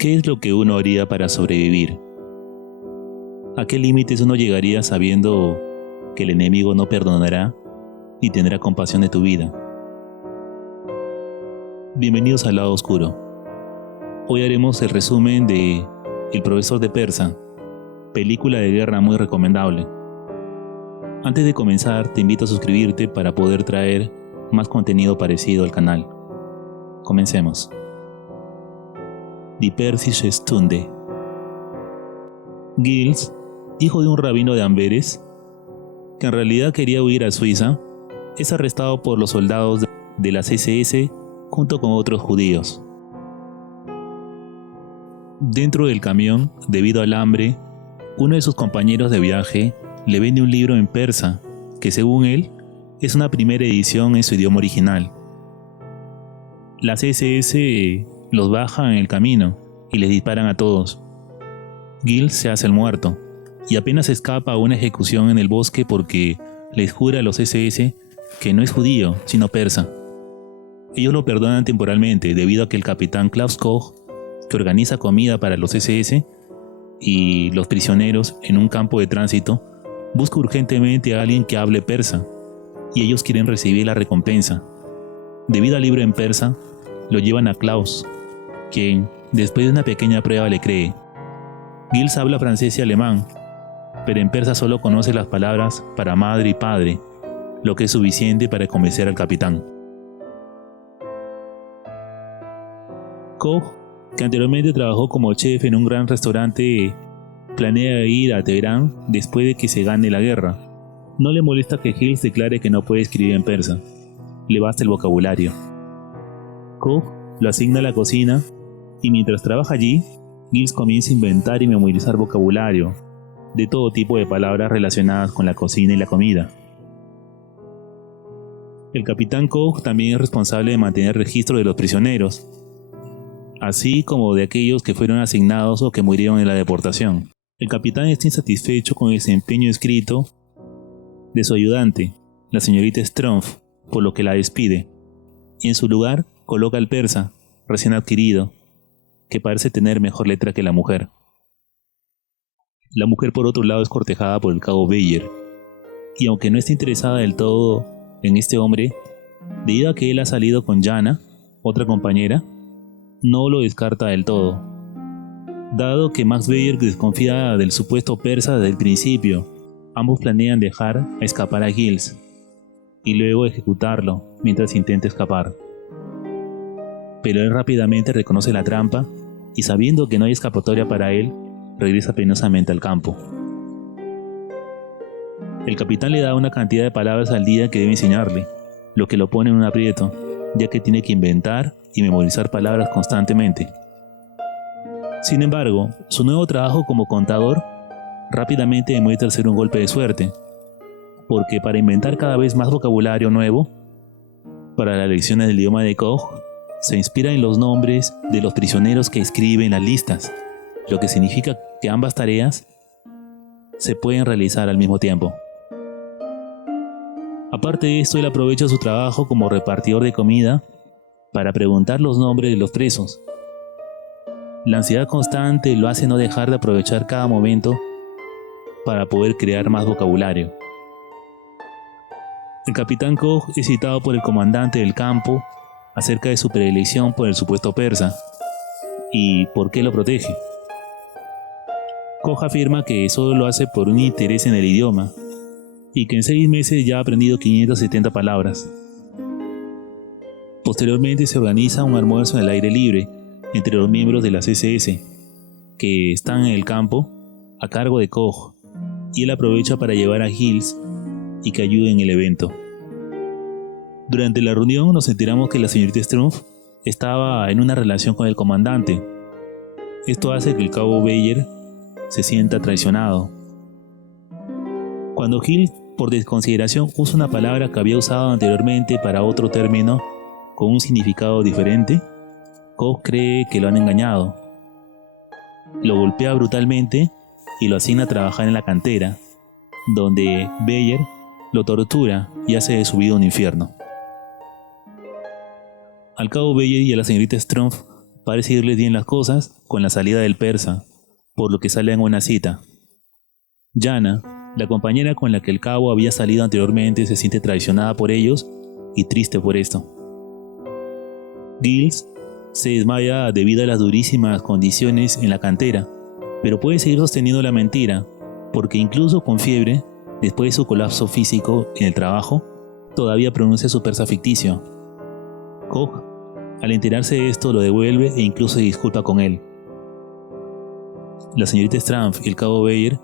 ¿Qué es lo que uno haría para sobrevivir? ¿A qué límites uno llegaría sabiendo que el enemigo no perdonará ni tendrá compasión de tu vida? Bienvenidos al lado oscuro. Hoy haremos el resumen de El profesor de Persa, película de guerra muy recomendable. Antes de comenzar, te invito a suscribirte para poder traer más contenido parecido al canal. Comencemos. Die persische Stunde. Giles, hijo de un rabino de Amberes, que en realidad quería huir a Suiza, es arrestado por los soldados de las SS junto con otros judíos. Dentro del camión, debido al hambre, uno de sus compañeros de viaje le vende un libro en persa, que según él, es una primera edición en su idioma original. Las SS los bajan en el camino y les disparan a todos. Giles se hace el muerto y apenas escapa a una ejecución en el bosque porque les jura a los SS que no es judío, sino persa. Ellos lo perdonan temporalmente debido a que el capitán Klaus Koch, que organiza comida para los SS y los prisioneros en un campo de tránsito, busca urgentemente a alguien que hable persa y ellos quieren recibir la recompensa. Debido al libro en persa, lo llevan a Klaus, quien, después de una pequeña prueba, le cree. Giles habla francés y alemán, pero en persa solo conoce las palabras para madre y padre, lo que es suficiente para convencer al capitán. Koch, que anteriormente trabajó como chef en un gran restaurante, planea ir a Teherán después de que se gane la guerra. No le molesta que Giles declare que no puede escribir en persa, le basta el vocabulario. Koch lo asigna a la cocina y mientras trabaja allí, Giles comienza a inventar y memorizar vocabulario de todo tipo de palabras relacionadas con la cocina y la comida. El capitán Koch también es responsable de mantener registro de los prisioneros, así como de aquellos que fueron asignados o que murieron en la deportación. El capitán está insatisfecho con el desempeño escrito de su ayudante, la señorita Strumpf, por lo que la despide, y en su lugar coloca al persa, recién adquirido, que parece tener mejor letra que la mujer. La mujer, por otro lado, es cortejada por el cabo Beyer, y aunque no está interesada del todo en este hombre, debido a que él ha salido con Jana, otra compañera, no lo descarta del todo. Dado que Max Beyer desconfía del supuesto persa desde el principio, ambos planean dejar a escapar a Giles y luego ejecutarlo mientras intenta escapar. Pero él rápidamente reconoce la trampa y, sabiendo que no hay escapatoria para él, regresa penosamente al campo. El capitán le da una cantidad de palabras al día que debe enseñarle, lo que lo pone en un aprieto, ya que tiene que inventar y memorizar palabras constantemente. Sin embargo, su nuevo trabajo como contador rápidamente demuestra ser un golpe de suerte, porque para inventar cada vez más vocabulario nuevo para las lecciones del idioma de Koch, se inspira en los nombres de los prisioneros que escribe en las listas, lo que significa que ambas tareas se pueden realizar al mismo tiempo. Aparte de esto, él aprovecha su trabajo como repartidor de comida para preguntar los nombres de los presos. La ansiedad constante lo hace no dejar de aprovechar cada momento para poder crear más vocabulario. El capitán Koch es citado por el comandante del campo acerca de su predilección por el supuesto persa y por qué lo protege. Koch afirma que solo lo hace por un interés en el idioma y que en 6 meses ya ha aprendido 570 palabras. Posteriormente se organiza un almuerzo en el aire libre entre los miembros de las SS que están en el campo a cargo de Koch, y él aprovecha para llevar a Giles y que ayude en el evento. Durante la reunión nos enteramos que la señorita Strumpf estaba en una relación con el comandante. Esto hace que el cabo Beyer se sienta traicionado. Cuando Giles, por desconsideración, usa una palabra que había usado anteriormente para otro término con un significado diferente, Koch cree que lo han engañado. Lo golpea brutalmente y lo asigna a trabajar en la cantera, donde Beyer lo tortura y hace de su vida un infierno. Al cabo Beyer y a la señorita Strumpf parece irles bien las cosas con la salida del persa, por lo que salen a una cita. Jana, la compañera con la que el cabo había salido anteriormente, se siente traicionada por ellos y triste por esto. Giles se desmaya debido a las durísimas condiciones en la cantera, pero puede seguir sosteniendo la mentira, porque incluso con fiebre, después de su colapso físico en el trabajo, todavía pronuncia su persa ficticio. Koch, al enterarse de esto, lo devuelve e incluso se disculpa con él. La señorita Strumpf y el cabo Bayer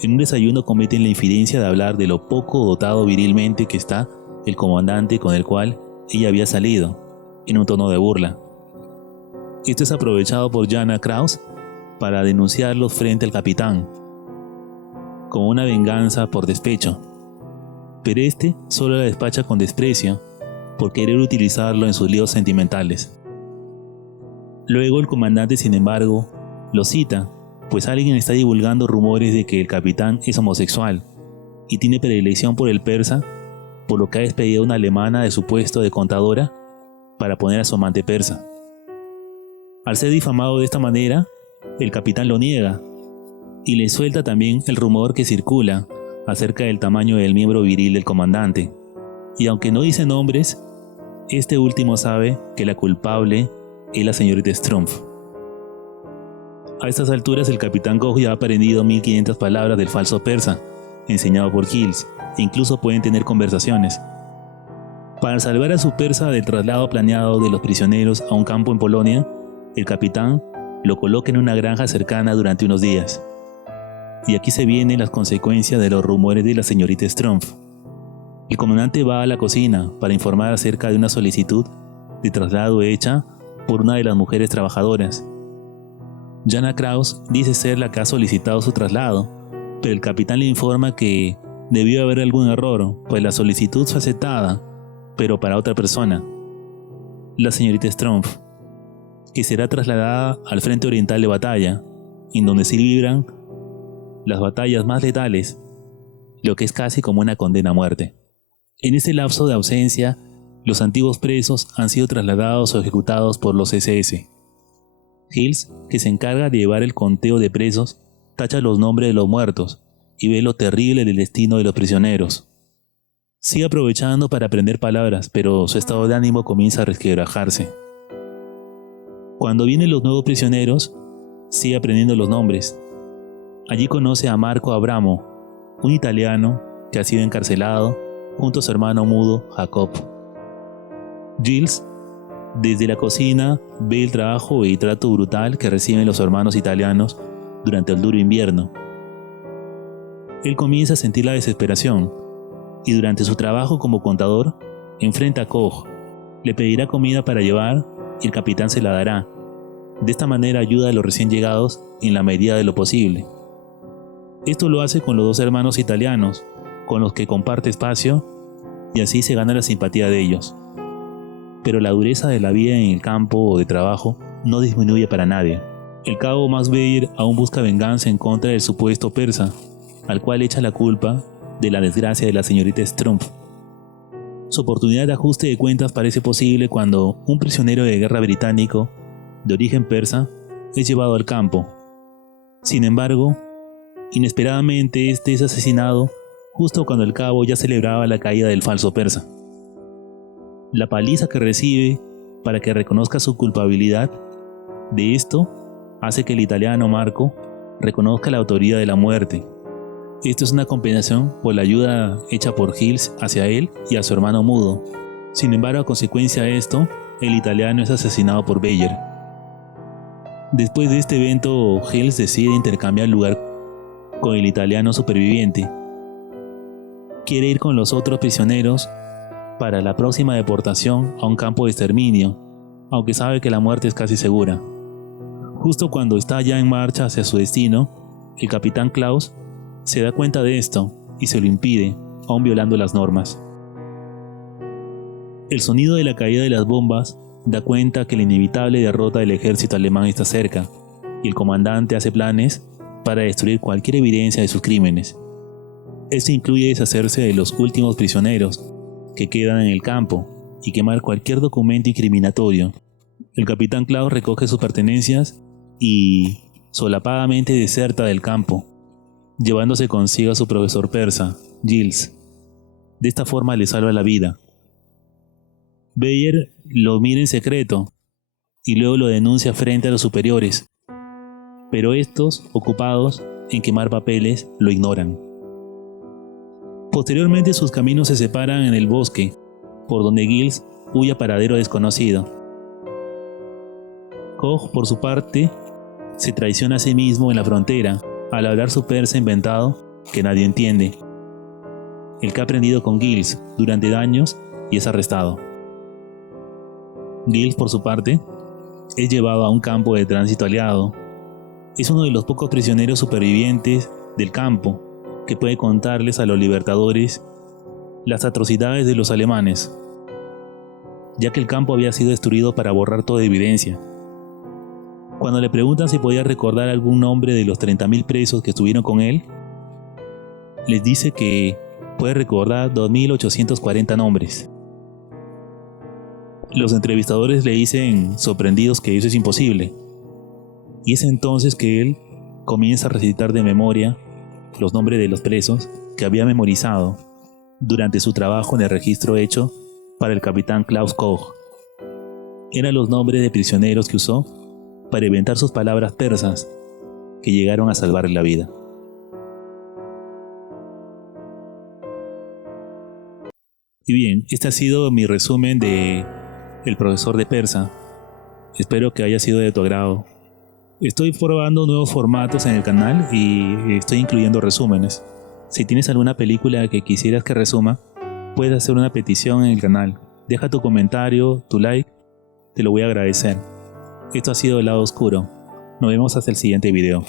en un desayuno cometen la infidencia de hablar de lo poco dotado virilmente que está el comandante con el cual ella había salido, en un tono de burla. Esto es aprovechado por Jana Kraus para denunciarlos frente al capitán, como una venganza por despecho, pero este solo la despacha con desprecio por querer utilizarlo en sus líos sentimentales. Luego el comandante, sin embargo, lo cita, pues alguien está divulgando rumores de que el capitán es homosexual y tiene predilección por el persa, por lo que ha despedido a una alemana de su puesto de contadora para poner a su amante persa. Al ser difamado de esta manera, el capitán lo niega y le suelta también el rumor que circula acerca del tamaño del miembro viril del comandante, y aunque no dice nombres, este último sabe que la culpable es la señorita Strumpf. A estas alturas el capitán Koch ya ha aprendido 1500 palabras del falso persa, enseñado por Giles, e incluso pueden tener conversaciones. Para salvar a su persa del traslado planeado de los prisioneros a un campo en Polonia, el capitán lo coloca en una granja cercana durante unos días. Y aquí se vienen las consecuencias de los rumores de la señorita Strumpf. El comandante va a la cocina para informar acerca de una solicitud de traslado hecha por una de las mujeres trabajadoras. Jana Kraus dice ser la que ha solicitado su traslado, pero el capitán le informa que debió haber algún error, pues la solicitud fue aceptada, pero para otra persona, la señorita Strumpf, que será trasladada al frente oriental de batalla, en donde se libran las batallas más letales, lo que es casi como una condena a muerte. En ese lapso de ausencia, los antiguos presos han sido trasladados o ejecutados por los SS. Giles, que se encarga de llevar el conteo de presos, tacha los nombres de los muertos y ve lo terrible del destino de los prisioneros. Sigue aprovechando para aprender palabras, pero su estado de ánimo comienza a resquebrajarse. Cuando vienen los nuevos prisioneros, sigue aprendiendo los nombres. Allí conoce a Marco Abramo, un italiano que ha sido encarcelado junto a su hermano mudo Jacob. Giles, desde la cocina, ve el trabajo y trato brutal que reciben los hermanos italianos durante el duro invierno. Él comienza a sentir la desesperación y durante su trabajo como contador enfrenta a Koch, le pedirá comida para llevar y el capitán se la dará. De esta manera ayuda a los recién llegados en la medida de lo posible. Esto lo hace con los dos hermanos italianos, con los que comparte espacio, y así se gana la simpatía de ellos. Pero la dureza de la vida en el campo o de trabajo no disminuye para nadie. El cabo Max Bayer aún busca venganza en contra del supuesto persa, al cual echa la culpa de la desgracia de la señorita Strumpf. Su oportunidad de ajuste de cuentas parece posible cuando un prisionero de guerra británico, de origen persa, es llevado al campo. Sin embargo, inesperadamente este es asesinado justo cuando el cabo ya celebraba la caída del falso persa. La paliza que recibe para que reconozca su culpabilidad de esto hace que el italiano Marco reconozca la autoría de la muerte. Esto es una compensación por la ayuda hecha por Giles hacia él y a su hermano mudo. Sin embargo, a consecuencia de esto, el italiano es asesinado por Bayer. Después de este evento, Giles decide intercambiar lugar con el italiano superviviente. Quiere ir con los otros prisioneros para la próxima deportación a un campo de exterminio, aunque sabe que la muerte es casi segura. Justo cuando está ya en marcha hacia su destino, el capitán Klaus se da cuenta de esto y se lo impide, aún violando las normas. El sonido de la caída de las bombas da cuenta que la inevitable derrota del ejército alemán está cerca, y el comandante hace planes para destruir cualquier evidencia de sus crímenes. Esto incluye deshacerse de los últimos prisioneros que quedan en el campo y quemar cualquier documento incriminatorio. El capitán Klaus recoge sus pertenencias y solapadamente deserta del campo, llevándose consigo a su profesor persa, Giles. De esta forma le salva la vida. Beyer lo mira en secreto y luego lo denuncia frente a los superiores, pero estos, ocupados en quemar papeles, lo ignoran. Posteriormente sus caminos se separan en el bosque, por donde Giles huye a paradero desconocido. Koch, por su parte, se traiciona a sí mismo en la frontera al hablar su persa inventado que nadie entiende, el que ha aprendido con Giles durante años y es arrestado. Giles, por su parte, es llevado a un campo de tránsito aliado. Es uno de los pocos prisioneros supervivientes del campo que puede contarles a los libertadores las atrocidades de los alemanes, ya que el campo había sido destruido para borrar toda evidencia. Cuando le preguntan si podía recordar algún nombre de los 30.000 presos que estuvieron con él, les dice que puede recordar 2.840 nombres. Los entrevistadores le dicen sorprendidos que eso es imposible, y es entonces que él comienza a recitar de memoria los nombres de los presos que había memorizado durante su trabajo en el registro hecho para el capitán Klaus Koch. Eran los nombres de prisioneros que usó para inventar sus palabras persas que llegaron a salvarle la vida. Y bien, este ha sido mi resumen de El profesor de persa. Espero que haya sido de tu agrado. Estoy probando nuevos formatos en el canal y estoy incluyendo resúmenes. Si tienes alguna película que quisieras que resuma, puedes hacer una petición en el canal. Deja tu comentario, tu like, te lo voy a agradecer. Esto ha sido El Lado Oscuro. Nos vemos hasta el siguiente video.